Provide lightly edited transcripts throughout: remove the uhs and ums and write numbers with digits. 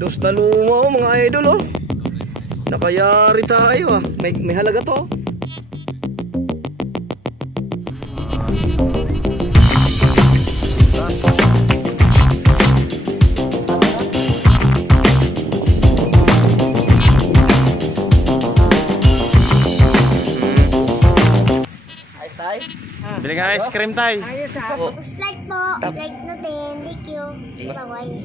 Dos na luma oh, mga idol oh. Nakayari tayo ah. May halaga to. Bili nga ice cream tayo. Like po. Like natin. Thank you. Bye-bye.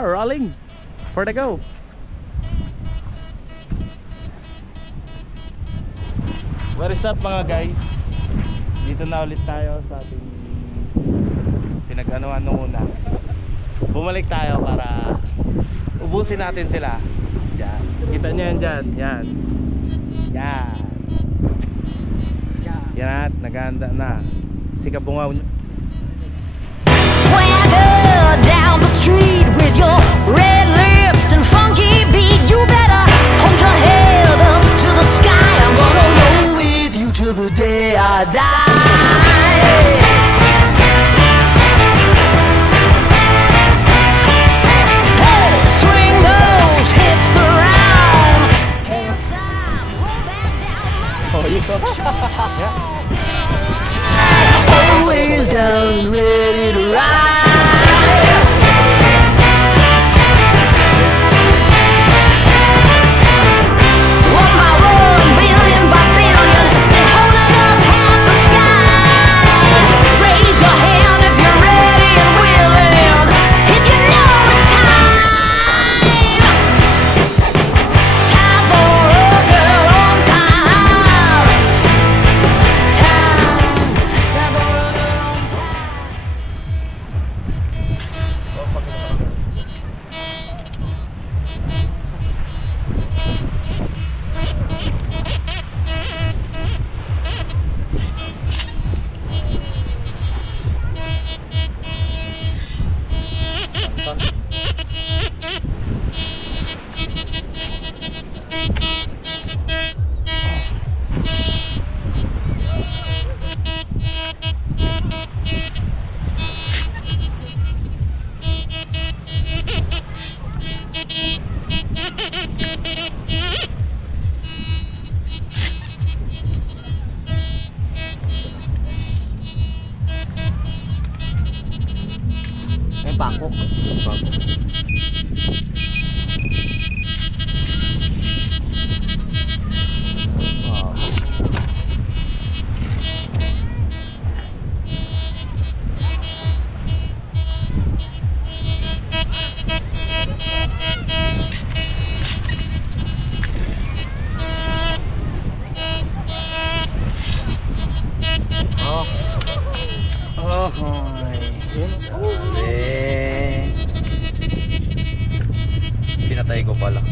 Rolling for the go. What is up mga guys? Dito na ulit tayo sa ating pinag-anuhan nung una. Bumalik tayo para ubusin natin sila. Yan. Kita nyo yan dyan. Yan. Yan. Yan at naghahanda na. Si Kabungaw. Swagger down the street with your red lips and funky beat. You better hold your head up to the sky. I'm gonna roll with you till the day I die. Hey, swing those hips around. Yes, I'm roll back down my legs. Always down and ready to ride. Bangkok. Pinatay ko pala.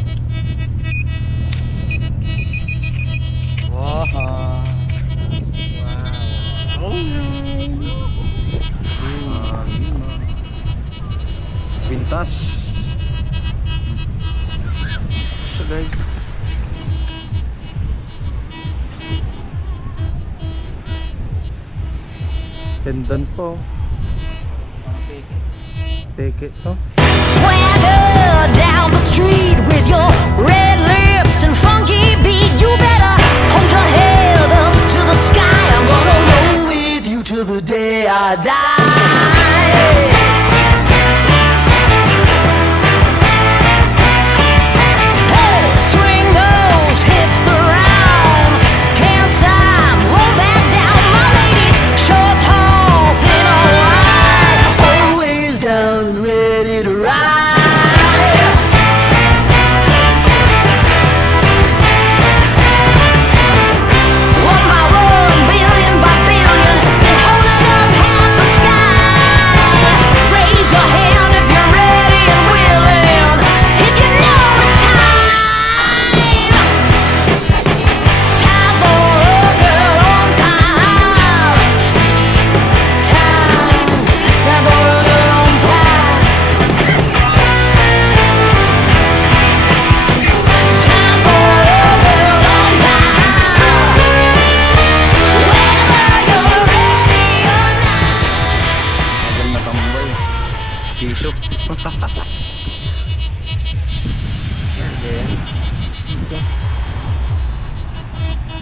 Wow. Pintas. So guys, pendant po. Take it to. Swagger down the street with your red lips and funky beat. You better hold your head up to the sky. I'm gonna roll with you till the day I die. Hey, swing those hips around. Can't stop, roll back down. My ladies, short, tall, thin or wide, always down and ready to ride.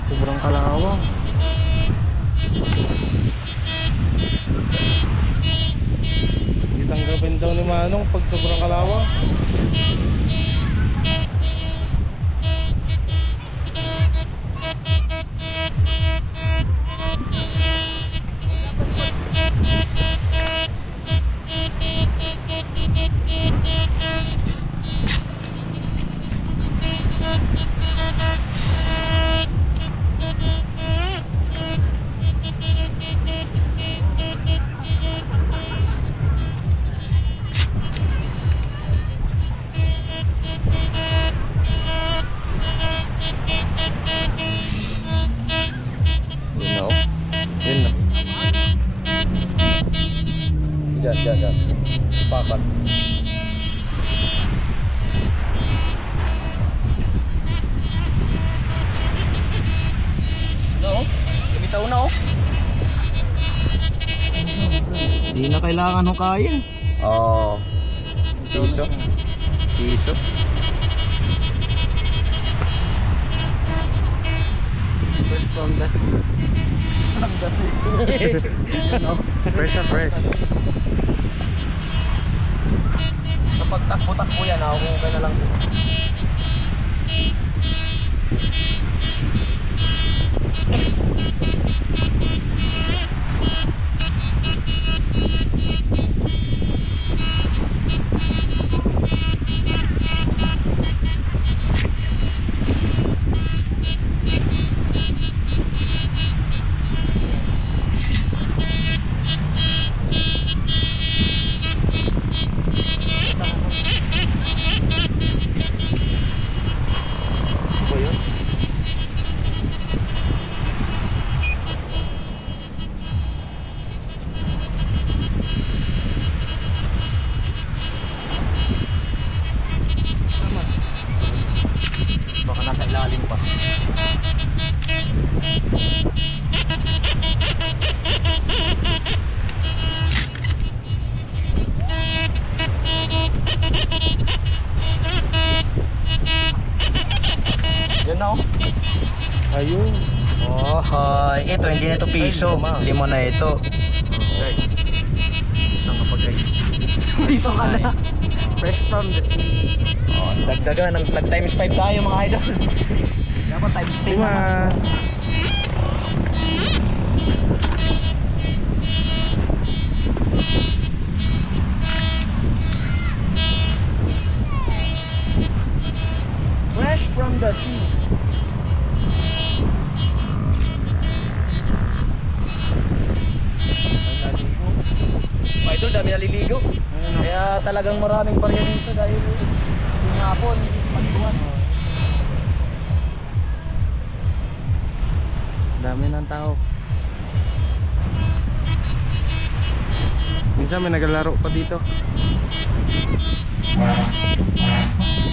Sobrang kalawang. Hindi tanggapin daw ni Manong pag sobrang kalawang. Diyan. Pakat. No? Lumitaw na oh. Hindi na kailangan hukayin. Oo. Piso. Fresh from the sea. Fresh na fresh. Kapag takbo-takbo yan, okay na lang. Yan na oh. Ayun. Oh, ito hindi na ito piso. Limo na ito. Guys. Saan ka pa guys? Dito ka na. Fresh from the sea. Oh, dagdagan nag times 5 tayo mga idol. Dapat times 10. Lima. Fresh from the sea. Mga idol, dami naliligo. Kaya talagang maraming barya dito dahil yung hapon, pagbuwan. Dami ng tao. Minsan may naglalaro pa dito.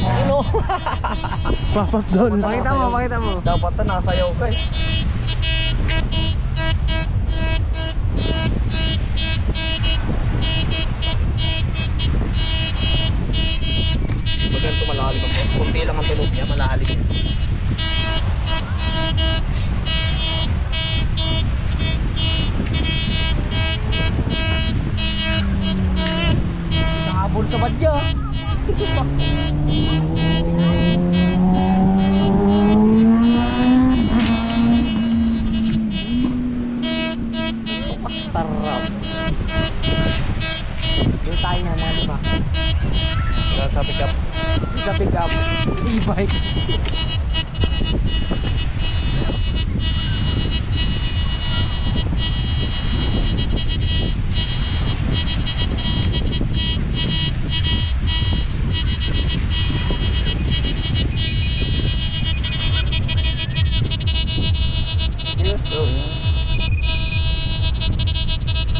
Ano? Papak doon. Pakita mo. Dapat na nasayaw ka eh. Ganito malalim ang kunti lang ang tunog niya, malalim. Nakahabol sa badya. Sarap. Doon tayo na mga lima. Sa pick up. Sa pick up, e-bike.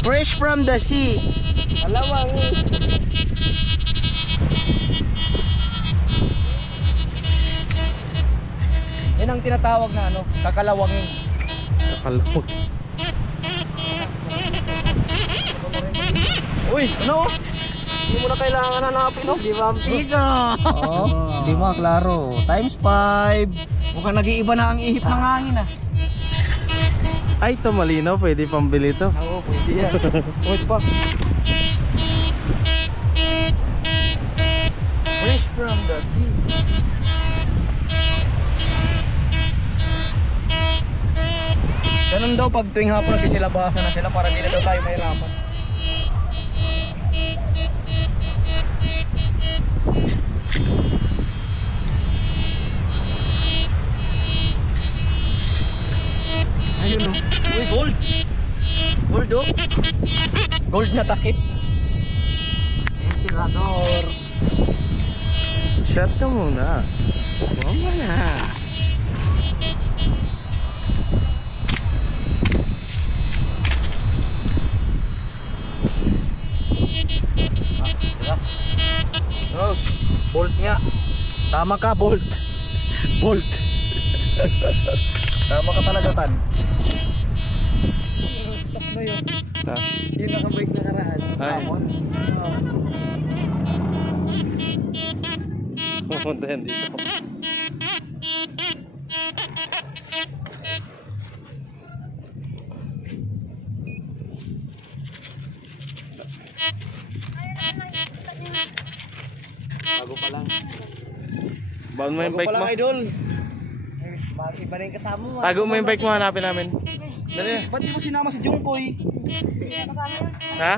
Fresh from the sea. Alawang. Yan ang tinatawag na ano, kakalawangin. Kakalawag. Uy, ano? Hindi mo na kailangan hanapin, no? 5 piso. Oh, 5, klaro. Times 5. Mukhang nag-iiba na ang ihip ng hangin, ah. Ay, ito malinaw. Pwede pambili to. Oo, pwede yan. Pwede pa. Fresh from the sea. Ganun daw pag tuwing hapon nagsisilabasan na sila para hindi na daw tayo mahirapan. Ayun, oh. Uy, gold. Gold, oh. Gold na takip. Ventilador. Shot ka muna. Bomba na. Rose, bolt nga. Tama ka, bolt. Bolt. Tama ka talaga, Tan. Stop na yun. Ha? Yung nakabike na karaan. Ay. Oo. Pumunta yan dito. Bago pa lang. Baon mo yung bike mo. Idol. Bakit iba rin kasama mo? Tago mo yung bike mo, hanapin namin. Dali. Ba't di mo sinama si Jungkoy? Kasama yun. Ha?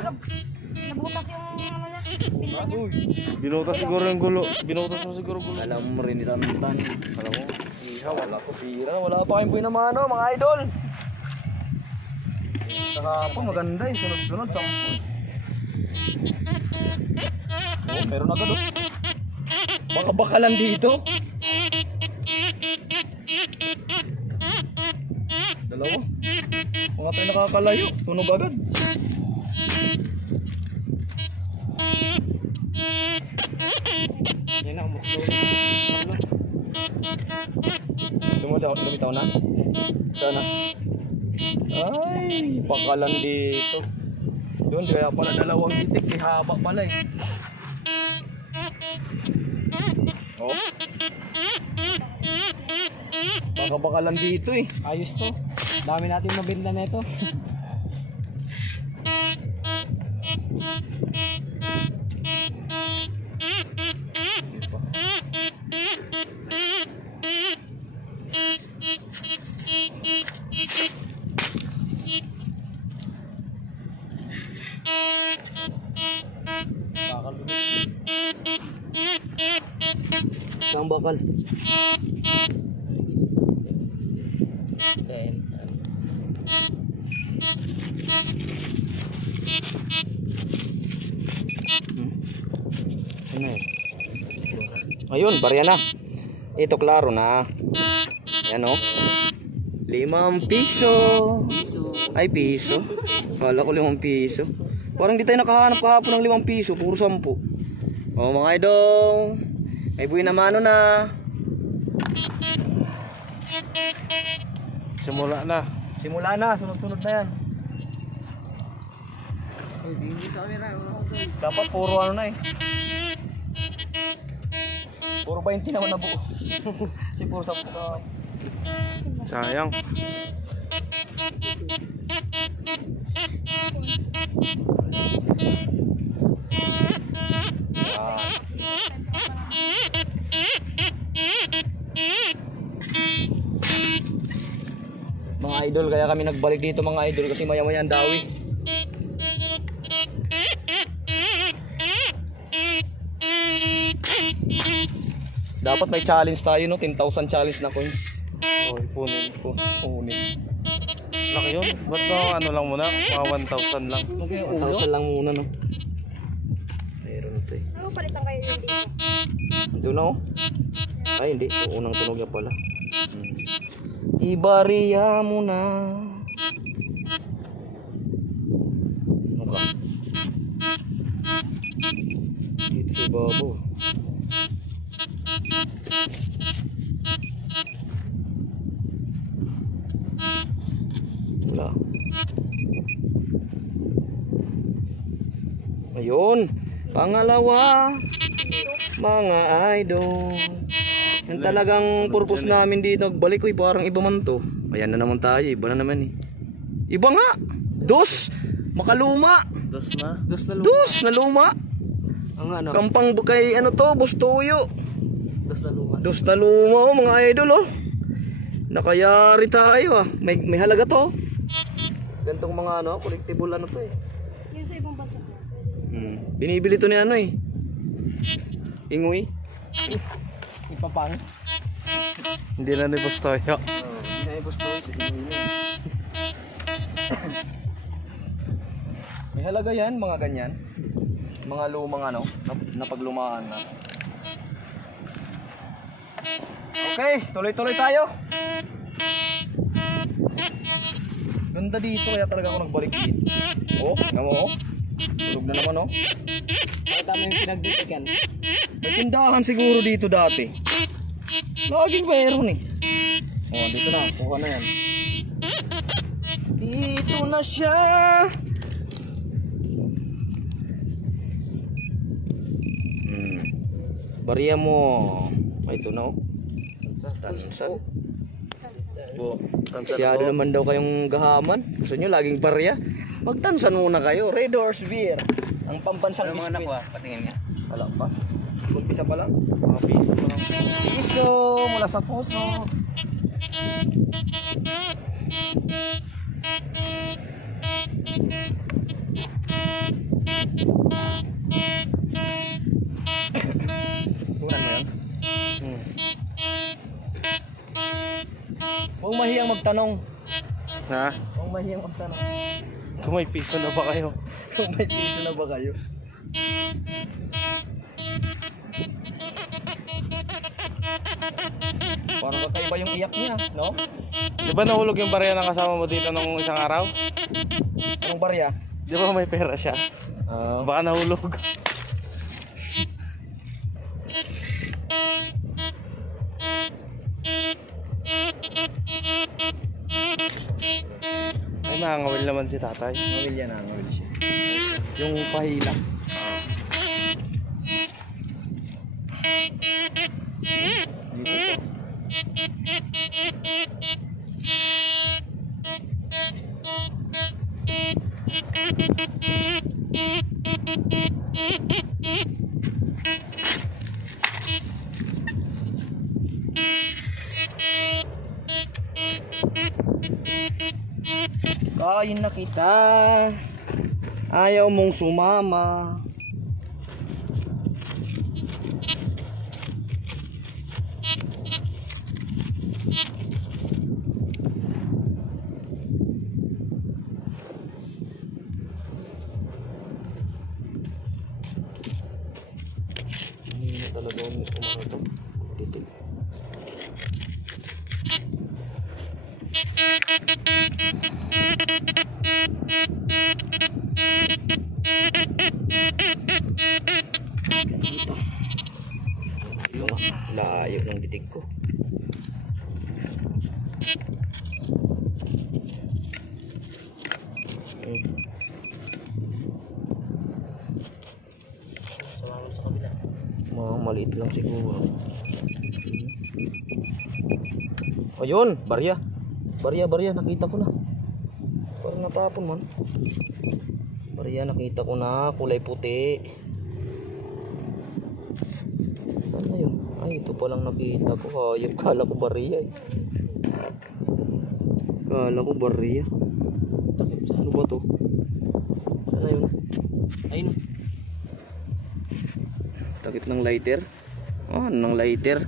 Nabutas yung ano na. Pinsan niya. Binutas siguro yung gulo. Binutas mo siguro gulo. Alam mo rin ni Tantan. Alam mo? Iha, wala ko tira. Wala pa kayong buhay na mano, mga idol. Saka po maganda yung sunod-sunod. 10. Oh, meron agad, oh. Baka bakalan dito. Dalawa. Mga tayo nakakalayo. Tunog agad. Yan na, umuklo. Lumitaw na? Sana. Ay, bakalan dito. Yun, kaya pala dalawang itik. Haba pala eh. Oh. Baka bakalan dito eh. Ayos to. Dami natin mabenta na ito. Saan bakal? Ano yun? Ayun, barya na. Ito klaro na. Yan o. 5 piso. Ay, piso. Kala ko 5 piso. Parang di tayo nakahanap kahapon ng 5 piso. Puro 10. O mga idol, may buhay na mano na. Simula na. Simula na, sunod-sunod na yan. Hindi sa camera. Dapat puro ano na eh. Puro 20 naman na buo. Kasi puro 10 ka. Sayang. Mga idol, kaya kami nagbalik dito mga idol kasi maya-maya ang dawi. Dapat may challenge tayo, no? 10,000 challenge na coins. Oh, ipunin ko. Kunin. Laki yun. Ba't ba ano lang muna? Mga 1,000 lang. 1,000 lang muna, no? Mayroon ito eh. Ano palitan kayo yun dito? Ito na oh. Ay hindi, unang tunog na pala. Ibariya mo na. Ano ka? Dito si Babo. Wala. Ayun. Pangalawa, mga idol. Yan talagang purpose namin dito. Balik ko, parang iba man to. Ayan na naman tayo, iba na naman eh. Iba nga! Dos! Makaluma! Dos na. Dos na luma! Ang ano? Kampang kay ano to, Bustuyo. Dos na luma. Dos na luma oh, mga idol oh. Nakayari tayo ah. May halaga to. Gantong mga ano, collectible ano to eh. Yung sa ibang bansa. Binibili to ni ano eh. Ingoy. Ipapang. Hindi na ni Bustoyo. Naibos to. May halaga yan, mga ganyan. Mga lumang ano, napaglumaan na. Okay, tuloy-tuloy tayo. Ganda dito, kaya talaga ako nagbalik dito. Oh, tingnan mo oh. Tulog na naman oh. Ang dami yung pinagditigan. May tindahan siguro dito dati. Laging mayroon eh. Oh, dito na, kuha na yan. Dito na siya. Bariya mo. Ito na oh. Tansan. Masyado naman daw kayong gahaman. Gusto nyo laging barya? Magtansan muna kayo. Red Horse Beer. Ang pambansang Ano mga biskwit. nakuha? Patingin nga. Wala pa. Umpisa pa lang. Mga piso pa lang. Piso mula sa puso. Tunan mo yan? Huwag mahiyang magtanong. Ha? Huwag mahiyang magtanong. Kung may piso na ba kayo? Kung may piso na ba kayo? Parang magkaiba yung iyak niya, no? Di ba nahulog yung barya ng kasama mo dito nung isang araw? Anong barya? Di ba may pera siya? Baka nahulog. Ay, makangawil naman si tatay. Ngawil yan ah, ngawil siya. Yung pahila. Dito po. Kain na kita. Ayaw mong sumama. Hindi na talaga umano to. Dito. Layo ng didig ko. Sumama sa kabila. Maliit lang siguro. Ayun, barya. Barya, nakita ko na. Parang natapon man. Barya, nakita ko na, kulay puti. Saan na yun? Ay, ito palang nakita ko. Hayop, kala ko barya eh. Kala ko barya. Takip, saan ba to? Saan na yun? Ayun. Takip ng lighter. Oh, ng lighter.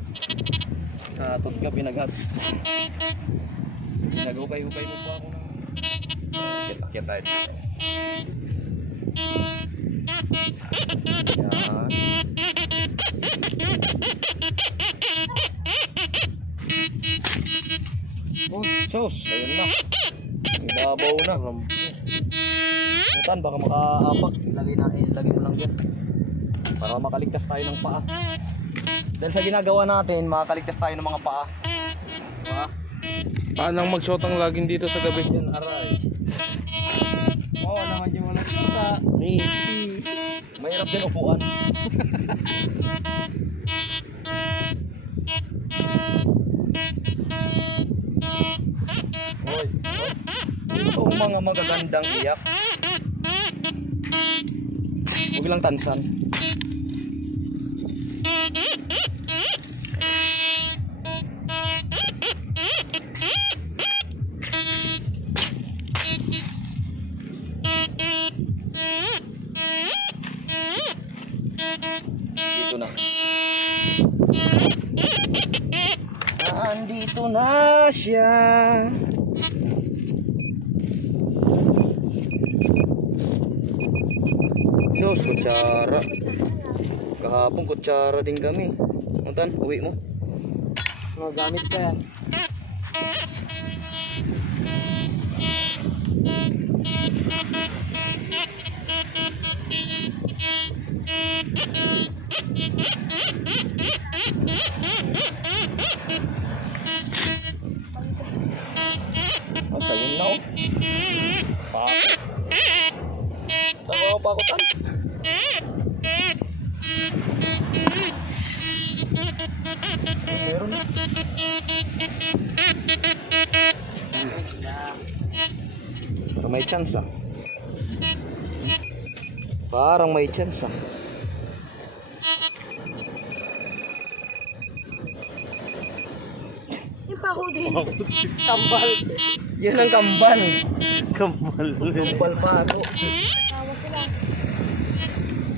Natot ka, pinaghat. Pinag-ukay-ukay mo pa ako ng... Akyat tayo. Yan. Oh, sus, ayun na. Ibabaw na. Butan, baka makaapak. Ilagay mo lang dyan. Para makaligtas tayo ng paa. Dahil sa ginagawa natin, makakaligtas tayo ng mga paa. Diba? Paano mag-shotang laging dito sa gabi? Yan, aray. Oo naman yung walang kita. Mahirap din upuan. Hoy, ito ang mga magagandang iyak. Huwag lang tansan. Dito na. Andito na siya. Sos, kutsara. Kahapon kutsara din kami. Muntan, uwi mo. Magamit ka yan. Asa yun na oh. Pakot. Tama ako pakotan. Meron na. Parang may chance ah. Parang may chance ah. Yung pa ako din. Tambal. Yan ang kambal. Kambal. Kambal pa ako.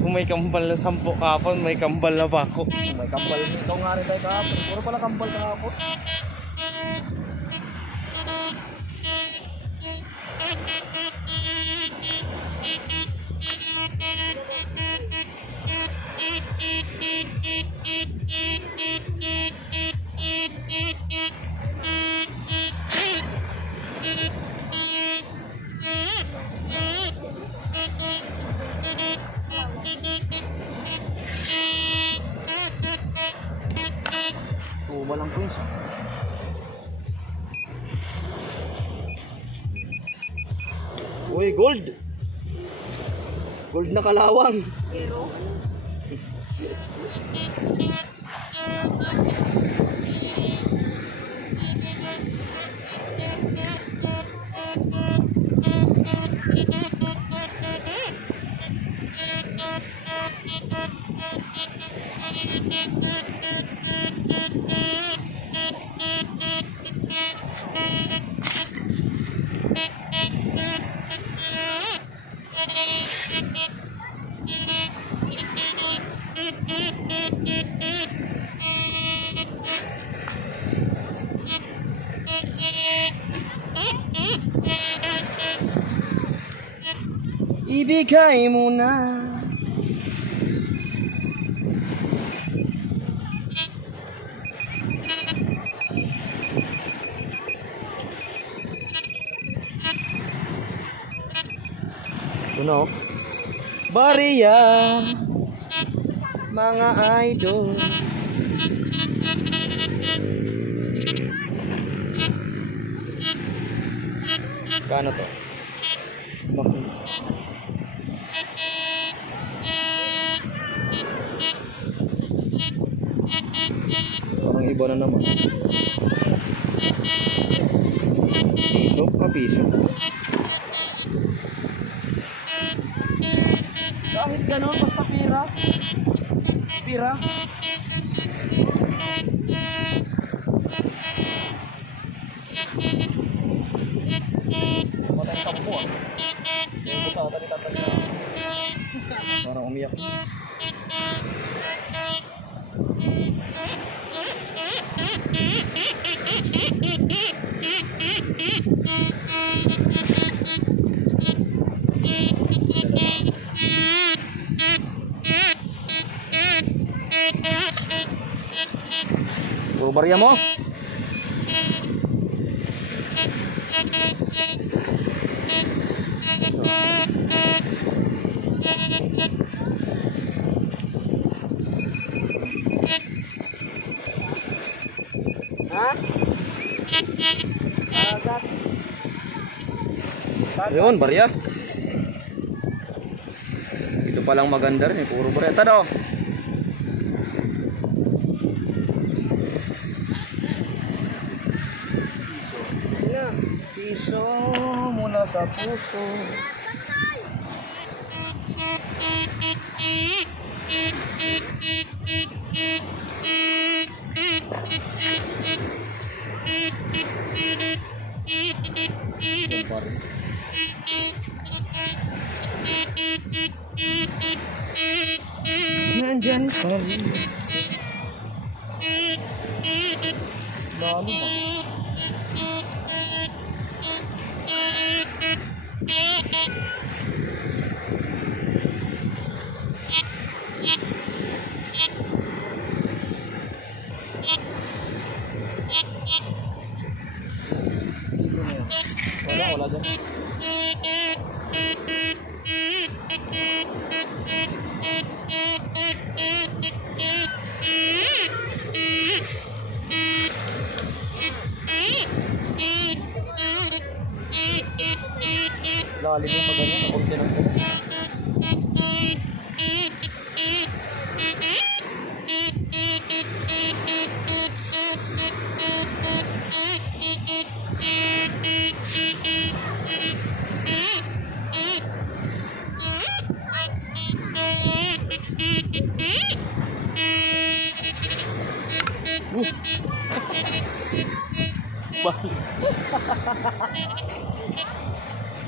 Kung may kambal na 10 kapon, may kambal na bako. May kambal. Ikaw nga rin tayo kahapon. Puro pala kambal kahapon. Walang pwes. Uy, gold. Gold na kalawang. Ibigay mo na. Ito na oh. Bariya, mga idol. Kano to? Bakit? Parang iba na naman. Piso pa piso. Kahit gano'n, basta pira. Pira. Matay sa buko ah. Yung gusto ako tali-tatali na. Parang umiyak. Puro barya mo. Ha? Agat. Ayun, barya. Ito palang maganda rin, puro barya. Tado. Piso mula sa puso. Nandyan ka rin. Lalo ba? Wala dyan. Lalim yung maganda na konti ng po.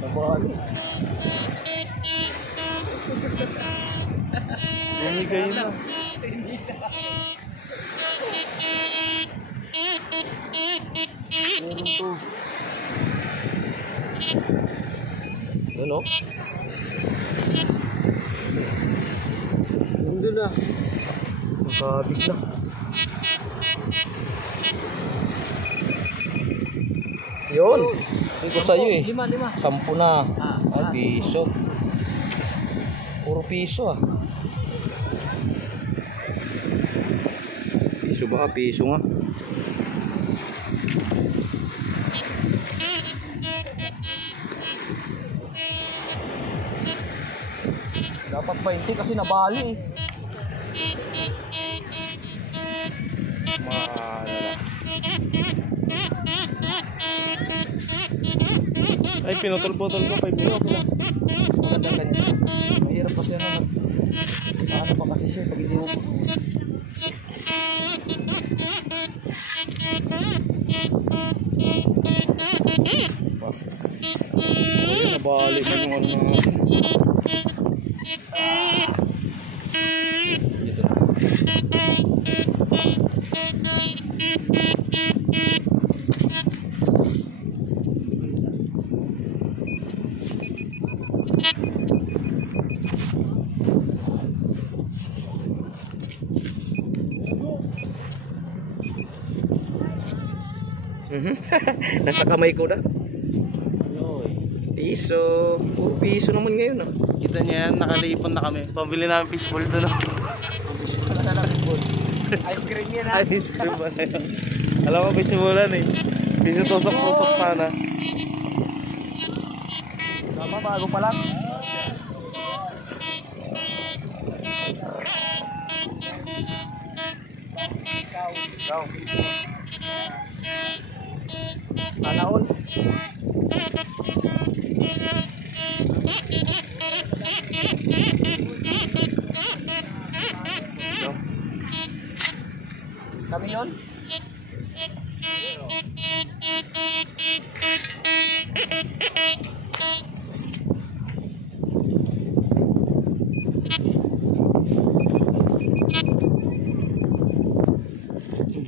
Nabali. Bumigay na. Meron to. Ano? Nandun na. Nakabig na. Yun. Ito sa'yo eh. 5. 10 na. Ay, piso. Puro piso ah. Piso ba? Piso nga. Dapat 20 kasi nabali eh. Ay, pinutol-putol ko. 5 minutes lang. Maganda ganyan. Mahirap kasi ano. Ano pa kasi siya pag hindi mo. Ay, nabali na yung ano. Dito na. Nasa kamay ko na. Piso. Puro piso naman ngayon ah. Kita niya yan, nakalipon na kami. Pambili namin fishball doon. Ice cream yan ha. Ice cream ba na yun? Alam ko fishballan eh. Piso tusok-tusok sana. Tama, bago pa lang. Ikaw. Panahon. Kami yun?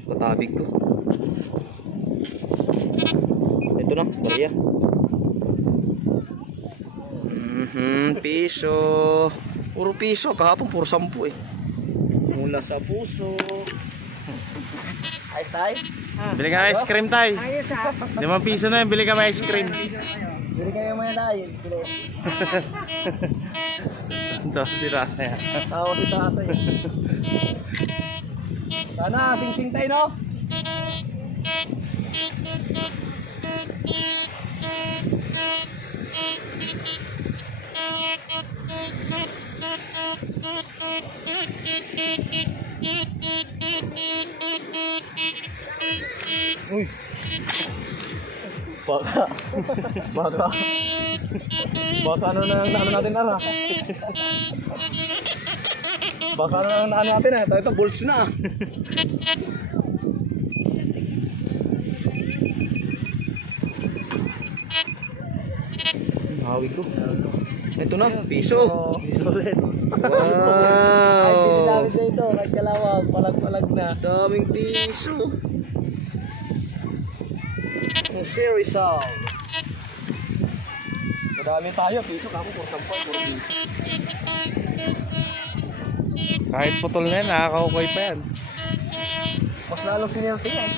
Katabig ko. Ito na, barya. Piso. Puro piso. Kahapon puro 10 eh. Mula sa puso. Ice tayo? Bili ka ice cream tayo. Ayos ha. 5 piso na yun, bili ka ice cream. Bili kayo mga layin. Ito, sira na yan. Tawa si tatay. Sana, sing-sing tayo no? Uy. Baka ano na ano natin ara. Baka ano na ano natin eh. Ito balls na. Hawig ko. Ito na, piso. Wow. Ay, dinamit na ito. Kahit kalawang, palag-palag na. Daming piso. Series sound. Madami tayo. Piso ka po. Piso. Kahit putol na yan, nakakaukoy pa yan. Mas lalong sinerte yan.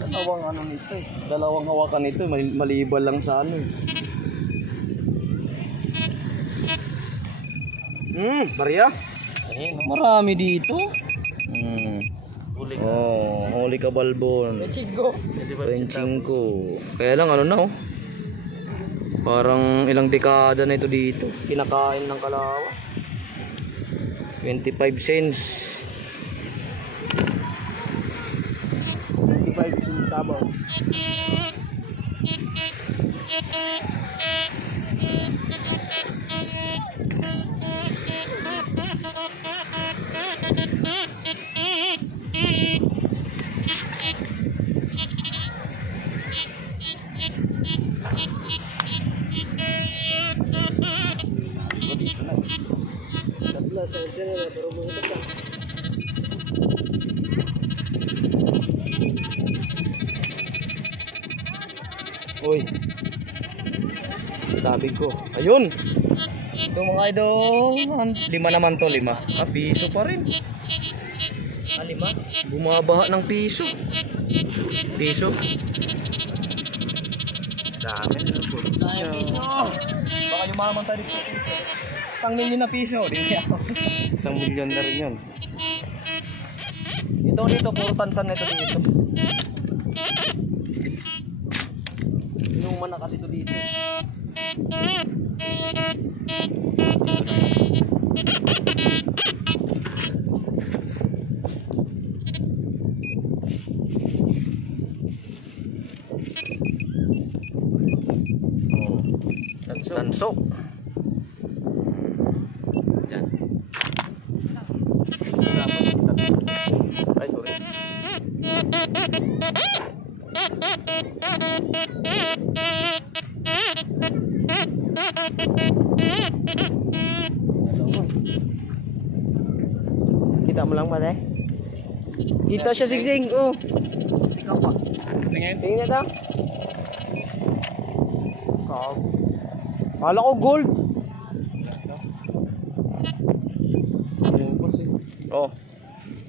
Dalawang ano nito eh. Dalawang hawakan nito. Malibal lang sa ano eh. Maria? Marami dito. Oh, huli ka balbon. Chingo. Renching ko. Kaya lang ano na oh. Parang ilang dekada na ito dito. Kinakain ng kalawa. 25 cents. 25 centavos. Uy. Sabi ko. Ayun. Ito mga idol. 5 naman to, 5. Ah, piso pa rin. Ah, 5? Bumabaha ng piso. Piso. Dami. Baka yumaman tayo dito. 1 milyon na piso. Hindi ako. 1 milyon na rin yun. Ito dito, puro tansan na ito dito. Inuman na kasi ito dito. Tanso. Yan. Ay, sorry. Kita mo lang ba, eh? Kita siya sigsing. Oh. Ikaw pa. Tingin na daw. Kala ko gold. Oh.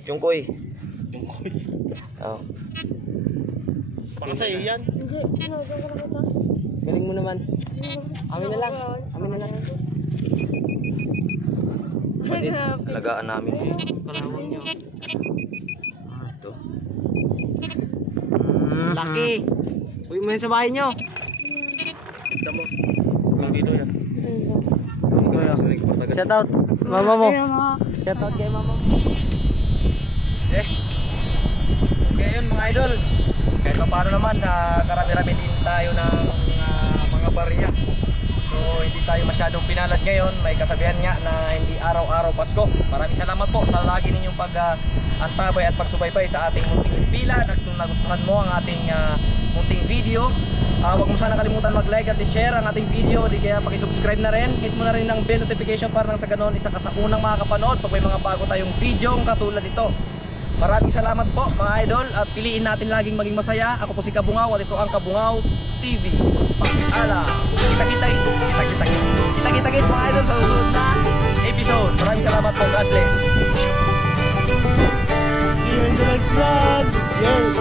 Jungkoy. Oh. Para sa'yo yan. Hindi, ano, gawin ko ito. Galing mo naman. Amin na lang. Kapatid, alagaan namin eh. Kalawang niyo. Ah, ito. Laki. Uy mo yun sa bahay nyo. Kita mo. Ilang kilo yan? Shout out. Mama mo. Ayun, mga. Shout out kay mama mo. Okay yun mga idol. Kahit pa paano naman, karami-rami din tayo ng mga barya. So hindi tayo masyadong pinalad ngayon. May kasabihan nga na hindi araw-araw Pasko. Maraming salamat po sa lagi ninyong pag-antabay at pagsubaybay sa ating munting impilan. At kung nagustuhan mo ang ating munting video, huwag mo sana kalimutan mag-like at i-share ang ating video. Di kaya pakisubscribe na rin. Hit mo na rin ang bell notification para nang sa ganon isa ka sa unang makakapanood pag may mga bago tayong video katulad ito. Maraming salamat po mga idol at piliin natin laging maging masaya. Ako po si Kabungaw at ito ang Kabungaw TV. Pag-ala. Kita-kita guys mga idol sa susunod na episode. Maraming salamat po. God bless. See you in the next vlog. Yo.